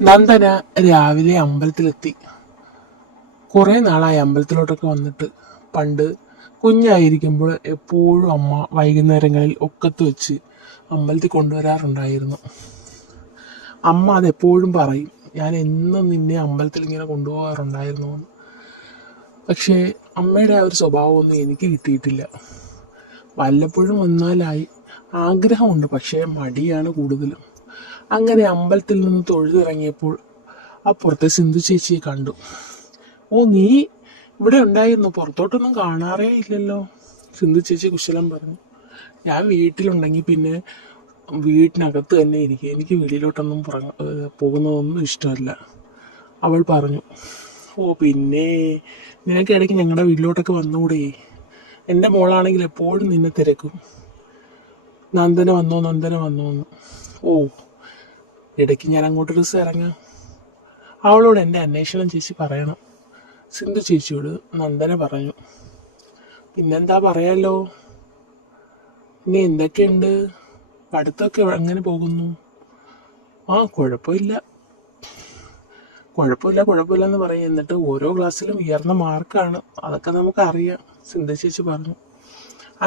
നന്ദന രാവിലെ അമ്പലത്തിലെത്തി. കുറേ നാളായി അമ്പലത്തിലോട്ടൊക്കെ വന്നിട്ട്. പണ്ട് കുഞ്ഞായിരിക്കുമ്പോൾ എപ്പോഴും അമ്മ വൈകുന്നേരങ്ങളിൽ ഒക്കത്ത് വെച്ച് അമ്പലത്തിൽ കൊണ്ടുവരാറുണ്ടായിരുന്നു. അമ്മ അതെപ്പോഴും പറയും, ഞാൻ എന്നും നിന്നെ അമ്പലത്തിൽ ഇങ്ങനെ കൊണ്ടുപോകാറുണ്ടായിരുന്നു എന്ന്. പക്ഷേ അമ്മയുടെ ആ ഒരു സ്വഭാവമൊന്നും എനിക്ക് കിട്ടിയിട്ടില്ല. വല്ലപ്പോഴും വന്നാലായി. ആഗ്രഹമുണ്ട്, പക്ഷേ മടിയാണ് കൂടുതലും. അങ്ങനെ അമ്പലത്തിൽ നിന്ന് തൊഴുതിറങ്ങിയപ്പോൾ അപ്പുറത്തെ സിന്ധു ചേച്ചിയെ കണ്ടു. ഓ, നീ ഇവിടെ ഉണ്ടായിരുന്നു, പുറത്തോട്ടൊന്നും കാണാറേ ഇല്ലല്ലോ. സിന്ധു ചേച്ചി കുശലം പറഞ്ഞു. ഞാൻ വീട്ടിലുണ്ടെങ്കിൽ പിന്നെ വീട്ടിനകത്ത് തന്നെ ഇരിക്കുക, എനിക്ക് വെളിയിലോട്ടൊന്നും പോകുന്നതൊന്നും ഇഷ്ടമല്ല, അവൾ പറഞ്ഞു. ഓ, പിന്നെ നിനക്ക് ഇടയ്ക്ക് ഞങ്ങളുടെ വീട്ടിലോട്ടൊക്കെ വന്നുകൂടെ? എൻ്റെ മോളാണെങ്കിൽ എപ്പോഴും നിന്നെ തിരക്കും, നന്ദന വന്നോ നന്ദന വന്നോ എന്ന്. ഓ, ഇടയ്ക്ക് ഞാൻ അങ്ങോട്ടൊരു ദിവസം ഇറങ്ങാം. അവളോട് എൻ്റെ അന്വേഷണം ചേച്ചി പറയണം, സിന്ധു ചേച്ചിയോട് നന്ദന പറഞ്ഞു. പിന്നെന്താ പറയാലോ. ഇനി എന്തൊക്കെയുണ്ട്? പഠിത്തമൊക്കെ എങ്ങനെ പോകുന്നു? ആ, കുഴപ്പമില്ല എന്ന് പറയും. എന്നിട്ട് ഓരോ ക്ലാസ്സിലും ഉയർന്ന മാർക്കാണ്, അതൊക്കെ നമുക്കറിയാം, സിന്ധു ചേച്ചി പറഞ്ഞു.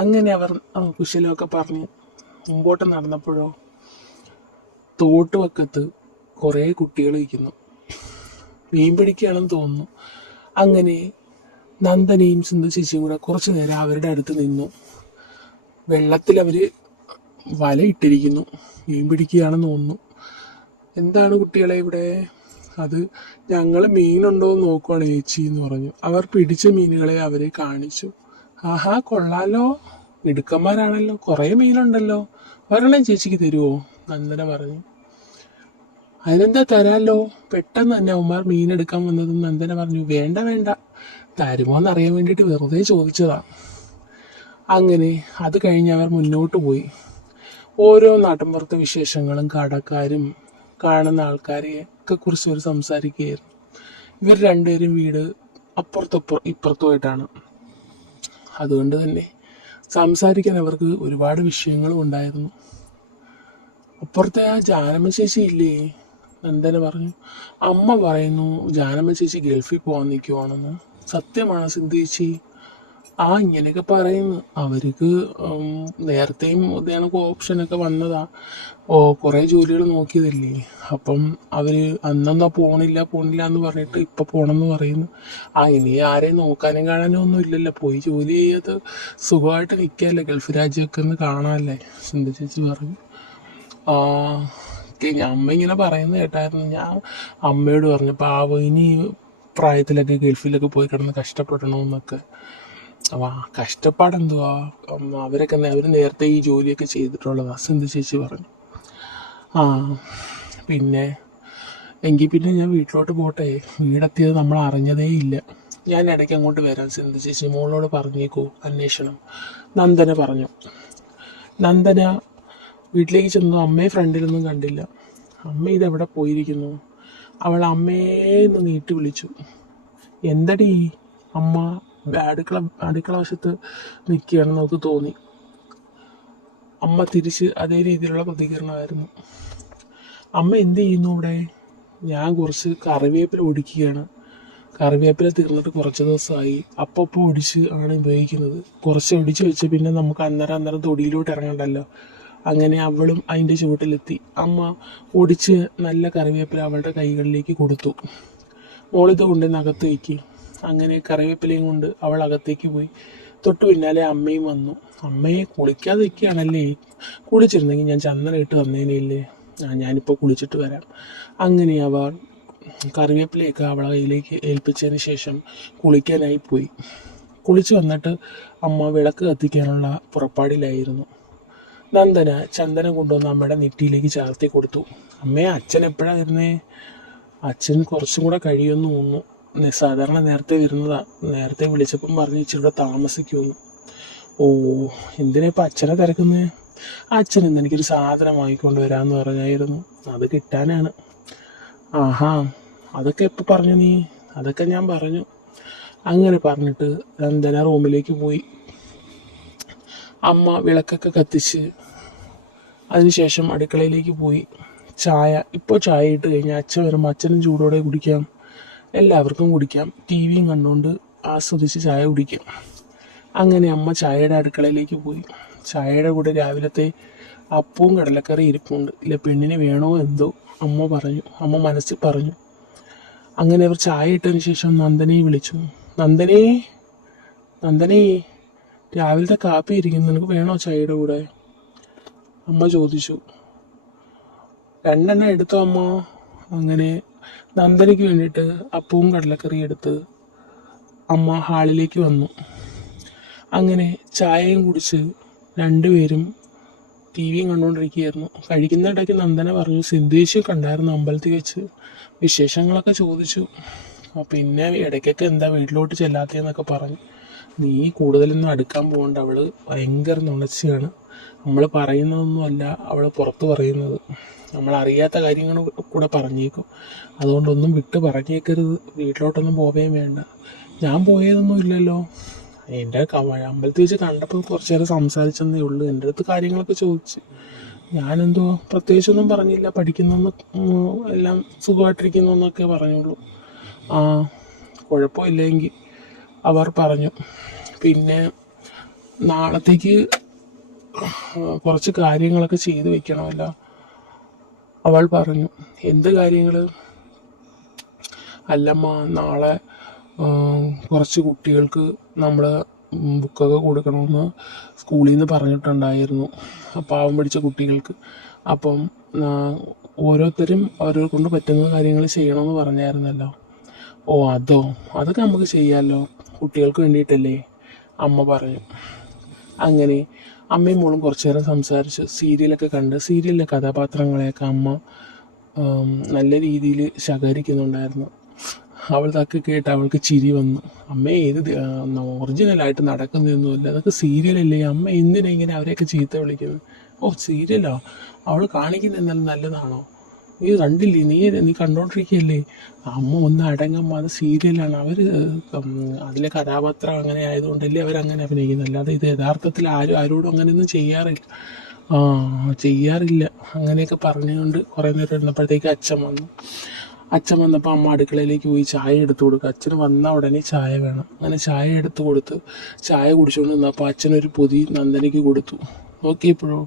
അങ്ങനെ അവർ കുശലമൊക്കെ പറഞ്ഞ് മുമ്പോട്ട് നടന്നപ്പോഴോ തോട്ടുവക്കത്ത് കുറേ കുട്ടികൾ ഇരിക്കുന്നു, മീൻ പിടിക്കുകയാണെന്ന് തോന്നുന്നു. അങ്ങനെ നന്ദനയും സിന്ധു ചേച്ചിയും കൂടെ കുറച്ചു നേരം അവരുടെ അടുത്ത് നിന്നു. വെള്ളത്തിൽ അവർ വല ഇട്ടിരിക്കുന്നു, മീൻ പിടിക്കുകയാണെന്ന് തോന്നുന്നു. എന്താണ് കുട്ടികളെ ഇവിടെ? അത് ഞങ്ങൾ മീനുണ്ടോ എന്ന് നോക്കുവാണ് ചേച്ചി എന്ന് പറഞ്ഞു. അവർ പിടിച്ച മീനുകളെ അവരെ കാണിച്ചു. ആഹാ, കൊള്ളാലോ, മിടുക്കന്മാരാണല്ലോ, കുറേ മീനുണ്ടല്ലോ, ഒരെണ്ണം ചേച്ചിക്ക് തരുമോ? നന്ദന പറഞ്ഞു. അതിനെന്താ, തരാമല്ലോ. പെട്ടെന്ന് തന്നെ അവന്മാർ മീനെടുക്കാൻ വന്നതും നന്ദന പറഞ്ഞു, വേണ്ട വേണ്ട, തരുമോ എന്നറിയാൻ വേണ്ടിയിട്ട് വെറുതെ ചോദിച്ചതാ. അങ്ങനെ അത് കഴിഞ്ഞ് അവർ മുന്നോട്ട് പോയി. ഓരോ നാട്ടിൻപുറത്തെ വിശേഷങ്ങളും കടക്കാരും കാണുന്ന ആൾക്കാരെയൊക്കെ കുറിച്ച് അവർ സംസാരിക്കുകയായിരുന്നു. ഇവർ രണ്ടുപേരും വീട് ഇപ്പുറത്തുമായിട്ടാണ്. അതുകൊണ്ട് തന്നെ സംസാരിക്കാൻ അവർക്ക് ഒരുപാട് വിഷയങ്ങളും ഉണ്ടായിരുന്നു. അപ്പുറത്തെ ആ ജാനമ്മ ചേച്ചി ഇല്ലേ? നന്ദന പറഞ്ഞു. അമ്മ പറയുന്നു ജാനമ്മ ചേച്ചി ഗൾഫിൽ പോകാൻ നിൽക്കുവാണെന്ന്. സത്യമാണോ സിന്ധു ചേച്ചി? ആ, ഇങ്ങനെയൊക്കെ പറയുന്നു. അവർക്ക് നേരത്തെയും കണക്ക് ഓപ്ഷനൊക്കെ വന്നതാ. കുറേ ജോലികൾ നോക്കിയതല്ലേ. അപ്പം അവർ അന്നെന്നാ പോണില്ല എന്ന് പറഞ്ഞിട്ട് ഇപ്പം പോകണമെന്ന് പറയുന്നു. ഇനി ആരെയും നോക്കാനും കാണാനും ഒന്നും ഇല്ലല്ലോ, പോയി ജോലി ചെയ്യാതെ സുഖമായിട്ട് നിൽക്കുകയല്ലേ, ഗൾഫ് രാജ്യമൊക്കെ ഒന്ന് കാണാമല്ലേ, സിന്ധു ചേച്ചി പറഞ്ഞു. അമ്മ ഇങ്ങനെ പറയുന്നത് കേട്ടായിരുന്നു. ഞാൻ അമ്മയോട് പറഞ്ഞു, പാവം ഇനി പ്രായത്തിലൊക്കെ ഗൾഫിലൊക്കെ പോയി കിടന്ന് കഷ്ടപ്പെടണമെന്നൊക്കെ. കഷ്ടപ്പാടെന്തുവാ, അവർ നേരത്തെ ഈ ജോലിയൊക്കെ ചെയ്തിട്ടുള്ളതാ, സിന്ധു ചേച്ചി പറഞ്ഞു. പിന്നെ എങ്കിൽ പിന്നെ ഞാൻ വീട്ടിലോട്ട് പോട്ടെ, വീടെത്തിയത് നമ്മൾ അറിഞ്ഞതേ ഇല്ല. ഞാൻ ഇടയ്ക്ക് അങ്ങോട്ട് വരാം, സിന്ധു ചേച്ചി മോളോട് പറഞ്ഞേക്കൂ അന്വേഷണം, നന്ദന പറഞ്ഞു. നന്ദന വീട്ടിലേക്ക് ചെന്നു. അമ്മയെ ഫ്രണ്ടിലൊന്നും കണ്ടില്ല. അമ്മ ഇതെവിടെ പോയിരിക്കുന്നു? അവൾ അമ്മേന്ന് നീട്ടി വിളിച്ചു. എന്തടി? അമ്മ അടുക്കള വശത്ത് നിൽക്കുകയാണെന്ന് നമുക്ക് തോന്നി. അമ്മ തിരിച്ച് അതേ രീതിയിലുള്ള പ്രതികരണമായിരുന്നു. അമ്മ എന്ത് ചെയ്യുന്നു ഇവിടെ? ഞാൻ കുറച്ച് കറിവേപ്പില ഒടിക്കുകയാണ്. കറിവേപ്പില തീർന്നിട്ട് കുറച്ച് ദിവസമായി. അപ്പോൾ ഒടിച്ച് ആണ് ഉപയോഗിക്കുന്നത്. കുറച്ച് ഒടിച്ച് വെച്ച് പിന്നെ നമുക്ക് അന്നേരം തൊടിയിലോട്ട് ഇറങ്ങണ്ടല്ലോ. അങ്ങനെ അവളും അതിൻ്റെ ചുവട്ടിലെത്തി. അമ്മ ഒടിച്ച് നല്ല കറിവേപ്പില അവളുടെ കൈകളിലേക്ക് കൊടുത്തു. മോളിത് കൊണ്ട് അകത്ത് വയ്ക്ക്. അങ്ങനെ കറിവേപ്പിലയും കൊണ്ട് അവൾ അകത്തേക്ക് പോയി. തൊട്ടു പിന്നാലെ അമ്മയും വന്നു. അമ്മയെ കുളിക്കാതെ വയ്ക്കുകയാണല്ലേ? കുളിച്ചിരുന്നെങ്കിൽ ഞാൻ ചന്ദനം ഇട്ട് തന്നേനല്ലേ. ഞാനിപ്പോൾ കുളിച്ചിട്ട് വരാം. അങ്ങനെ അവർ കറിവേപ്പിലയൊക്കെ അവളെ കയ്യിലേക്ക് ഏൽപ്പിച്ചതിന് ശേഷം കുളിക്കാനായി പോയി. കുളിച്ച് വന്നിട്ട് അമ്മ വിളക്ക് കത്തിക്കാനുള്ള പുറപ്പാടിലായിരുന്നു. നന്ദന ചന്ദനം കൊണ്ടുവന്ന് അമ്മയുടെ നെറ്റിയിലേക്ക് ചാർത്തി കൊടുത്തു. അമ്മയെ, അച്ഛൻ എപ്പോഴാണ് വരുന്നേ? അച്ഛൻ കുറച്ചും കൂടെ കഴിയുമെന്ന് തോന്നുന്നു. സാധാരണ നേരത്തെ വരുന്നതാ. നേരത്തെ വിളിച്ചപ്പം പറഞ്ഞ് ഇച്ചിരി താമസിക്കുമെന്ന്. ഓ, എന്തിനാ ഇപ്പം അച്ഛനെ തിരക്കുന്നേ? അച്ഛൻ ഇന്ന് എനിക്കൊരു സാധനം വാങ്ങിക്കൊണ്ട് വരാമെന്ന് പറഞ്ഞായിരുന്നു, അത് കിട്ടാനാണ്. ആഹാ, അതൊക്കെ എപ്പോൾ പറഞ്ഞു നീ? അതൊക്കെ ഞാൻ പറഞ്ഞു. അങ്ങനെ പറഞ്ഞിട്ട് നന്ദന റൂമിലേക്ക് പോയി. അമ്മ വിളക്കൊക്കെ കത്തിച്ച് അതിനുശേഷം അടുക്കളയിലേക്ക് പോയി. ചായ ഇപ്പോൾ ചായ ഇട്ട് കഴിഞ്ഞാൽ അച്ഛൻ വരുമ്പോൾ അച്ഛനും ചൂടോടെ കുടിക്കാം, എല്ലാവർക്കും കുടിക്കാം, ടി വിയും കണ്ടുകൊണ്ട് ആസ്വദിച്ച് ചായ കുടിക്കാം. അങ്ങനെ അമ്മ ചായയുടെ അടുക്കളയിലേക്ക് പോയി. ചായയുടെ കൂടെ രാവിലത്തെ അപ്പവും കടലക്കറി ഇരിപ്പുണ്ട്. ഇല്ല പെണ്ണിന് വേണോ എന്തോ അമ്മ മനസ്സിൽ പറഞ്ഞു. അങ്ങനെ അവർ ചായ ഇട്ടതിന് ശേഷം നന്ദനയെ വിളിച്ചു. നന്ദനേ, നന്ദനേ, രാവിലത്തെ കാപ്പി ഇരിക്കുന്നു, നിനക്ക് വേണോ ചായയുടെ കൂടെ? അമ്മ ചോദിച്ചു. 2 എണ്ണം എടുത്തോ അമ്മ. അങ്ങനെ നന്ദനയ്ക്ക് വേണ്ടിയിട്ട് അപ്പവും കടലക്കറി എടുത്ത് അമ്മ ഹാളിലേക്ക് വന്നു. അങ്ങനെ ചായയും കുടിച്ച് രണ്ടുപേരും ടി വിയും കണ്ടുകൊണ്ടിരിക്കുകയായിരുന്നു. കഴിക്കുന്നിടയ്ക്ക് നന്ദന പറഞ്ഞു, സിന്ധുവേശി കണ്ടായിരുന്നു അമ്പലത്തിൽ വെച്ച്, വിശേഷങ്ങളൊക്കെ ചോദിച്ചു. പിന്നെ ഇടയ്ക്കൊക്കെ എന്താ വീട്ടിലോട്ട് ചെല്ലാത്തതെന്നൊക്കെ പറഞ്ഞു. നീ കൂടുതലൊന്നും അടുക്കാൻ പോകണ്ട, അവള് ഭയങ്കര നുണച്ചിയാണ്, നമ്മൾ പറയുന്നതൊന്നുമല്ല അവൾ പുറത്ത് പറയുന്നത്, നമ്മളറിയാത്ത കാര്യങ്ങൾ കൂടെ പറഞ്ഞേക്കും, അതുകൊണ്ടൊന്നും വിട്ട് പറഞ്ഞേക്കരുത്, വീട്ടിലോട്ടൊന്നും പോവുകയും വേണ്ട. ഞാൻ പോയതൊന്നും ഇല്ലല്ലോ, എൻ്റെ അമ്പലത്തിൽ വെച്ച് കണ്ടപ്പോൾ കുറച്ച് നേരം സംസാരിച്ചെന്നേ ഉള്ളൂ, എൻ്റെ അടുത്ത് കാര്യങ്ങളൊക്കെ ചോദിച്ച്, ഞാനെന്തോ പ്രത്യേകിച്ചൊന്നും പറഞ്ഞില്ല, പഠിക്കുന്നെന്ന് എല്ലാം സുഖമായിട്ടിരിക്കുന്നു എന്നൊക്കെ പറഞ്ഞുള്ളൂ. ആ കുഴപ്പമില്ലെങ്കിൽ അവർ പറഞ്ഞു. പിന്നെ നാളത്തേക്ക് കുറച്ച് കാര്യങ്ങളൊക്കെ ചെയ്തു വെക്കണമല്ലോ, അവൾ പറഞ്ഞു. എന്ത് കാര്യങ്ങൾ? അല്ലമ്മ, നാളെ കുറച്ച് കുട്ടികൾക്ക് നമ്മൾ ബുക്കൊക്കെ കൊടുക്കണമെന്ന് സ്കൂളിൽ നിന്ന് പറഞ്ഞിട്ടുണ്ടായിരുന്നു, പാവം പിടിച്ച കുട്ടികൾക്ക്. അപ്പം ഓരോരുത്തരും അവരെ കൊണ്ട് പറ്റുന്ന കാര്യങ്ങൾ ചെയ്യണമെന്ന് പറഞ്ഞായിരുന്നല്ലോ. ഓ അതോ, അതൊക്കെ നമുക്ക് ചെയ്യാമല്ലോ, കുട്ടികൾക്ക് വേണ്ടിയിട്ടല്ലേ, അമ്മ പറഞ്ഞു. അങ്ങനെ അമ്മയും മോളും കുറച്ചു നേരം സംസാരിച്ച് സീരിയലൊക്കെ കണ്ട് സീരിയലിലെ കഥാപാത്രങ്ങളെയൊക്കെ അമ്മ നല്ല രീതിയിൽ ശകാരിക്കുന്നുണ്ടായിരുന്നു. അവൾക്കൊക്കെ കേട്ട് അവൾക്ക് ചിരി വന്നു. അമ്മ ഏത് ഒറിജിനലായിട്ട് നടക്കുന്നതൊന്നുമില്ല, അതൊക്കെ സീരിയലല്ലേ, അമ്മ എന്തിനാ ഇങ്ങനെ അവരെയൊക്കെ ചീത്ത വിളിക്കുന്നത്? ഓ സീരിയലോ, അവൾ കാണിക്കുന്നത് എന്നാലും നല്ലതാണോ? നീ കണ്ടില്ലേ, നീ കണ്ടോണ്ടിരിക്കുകയല്ലേ? അമ്മ ഒന്ന് അടങ്ങമ്മ, അത് സീരിയലാണ്, അവർ അതിലെ കഥാപാത്രം അങ്ങനെ ആയതുകൊണ്ടല്ലേ അവരങ്ങനെ അഭിനയിക്കുന്നത്, അല്ലാതെ ഇത് യഥാർത്ഥത്തിൽ ആരോടും അങ്ങനെയൊന്നും ചെയ്യാറില്ല. ചെയ്യാറില്ല അങ്ങനെയൊക്കെ പറഞ്ഞുകൊണ്ട് കുറേ നേരം ഇരുന്നപ്പോഴത്തേക്ക് അച്ഛൻ വന്നപ്പോൾ അമ്മ അടുക്കളയിലേക്ക് പോയി ചായ എടുത്തു കൊടുക്കുക. അച്ഛന് വന്ന ഉടനെ ചായ വേണം. അങ്ങനെ ചായ എടുത്തു കൊടുത്ത് ചായ കുടിച്ചുകൊണ്ട് നിന്നപ്പോൾ അച്ഛനൊരു പൊതി നന്ദനയ്ക്ക് കൊടുത്തു. നോക്കിയപ്പോഴോ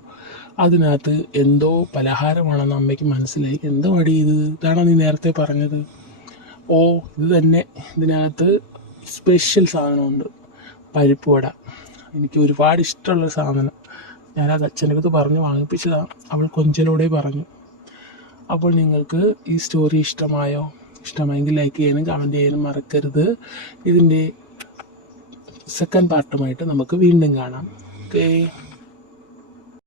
അതിനകത്ത് എന്തോ പലഹാരമാണെന്ന് അമ്മയ്ക്ക് മനസ്സിലായി. എന്തോ അടി ഇതാണോ നീ നേരത്തെ പറഞ്ഞത്? ഓ ഇത് തന്നെ, ഇതിനകത്ത് സ്പെഷ്യൽ സാധനമുണ്ട്, പരിപ്പ് വട. എനിക്ക് ഒരുപാട് ഇഷ്ടമുള്ളൊരു സാധനം, ഞാനത് അച്ഛനടുത്ത് പറഞ്ഞ് വാങ്ങിപ്പിച്ചതാണ്, അവൾ കൊഞ്ചലോടെ പറഞ്ഞു. അപ്പോൾ നിങ്ങൾക്ക് ഈ സ്റ്റോറി ഇഷ്ടമായെങ്കിൽ ലൈക്ക് ചെയ്യാനും കമൻറ്റ് ചെയ്യാനും മറക്കരുത്. ഇതിൻ്റെ സെക്കൻഡ് പാർട്ടുമായിട്ട് നമുക്ക് വീണ്ടും കാണാം. ഓക്കേ.